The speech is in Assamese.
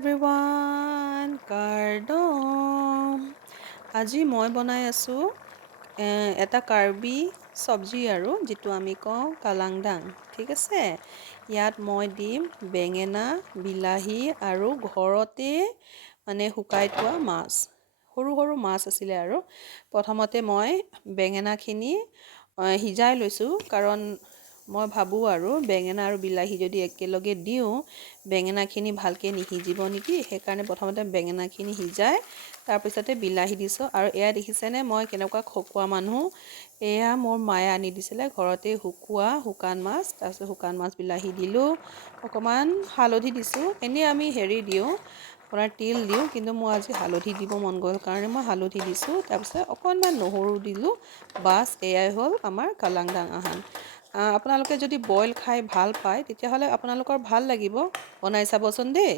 এভৰিৱান কাৰ্ডম আজি মই বনাই আছোঁ এটা কাৰ্বি চব্জি আৰু যিটো আমি কওঁ কালাংদাং ঠিক আছে। ইয়াত মই দিম বেঙেনা, বিলাহী আৰু ঘৰতে শুকাই থোৱা মাছ, সৰু সৰু মাছ আছিলে। আৰু প্ৰথমতে মই বেঙেনাখিনি সিজাই লৈছোঁ, কাৰণ মই ভাবোঁ আৰু বেঙেনা আৰু বিলাহী যদি একেলগে দিওঁ বেঙেনাখিনি ভালকৈ নিসিজিব নেকি, সেইকাৰণে প্ৰথমতে বেঙেনাখিনি সিজাই তাৰপিছতে বিলাহী দিছোঁ। আৰু এয়া দেখিছেনে মই কেনেকুৱা খকুৱা মানুহ, এয়া মোৰ মায়ে আনি দিছিলে ঘৰতে শুকান মাছ। তাৰপিছত শুকান মাছ বিলাহী দিলোঁ, অকণমান হালধি দিছোঁ। এনেই আমি দিওঁ আপোনাৰ তিল দিওঁ, কিন্তু মই আজি হালধি দিব মন গ'ল কাৰণে মই হালধি দিছোঁ। তাৰপিছত অকণমান নহৰু দিলোঁ। বাছ এয়াই হ'ল আমাৰ কালাংদাং আহান। আপোনালোকে যদি বইল খাই ভাল পায় তেতিয়াহ'লে আপোনালোকৰ ভাল লাগিব, বনাই চাবচোন দেই।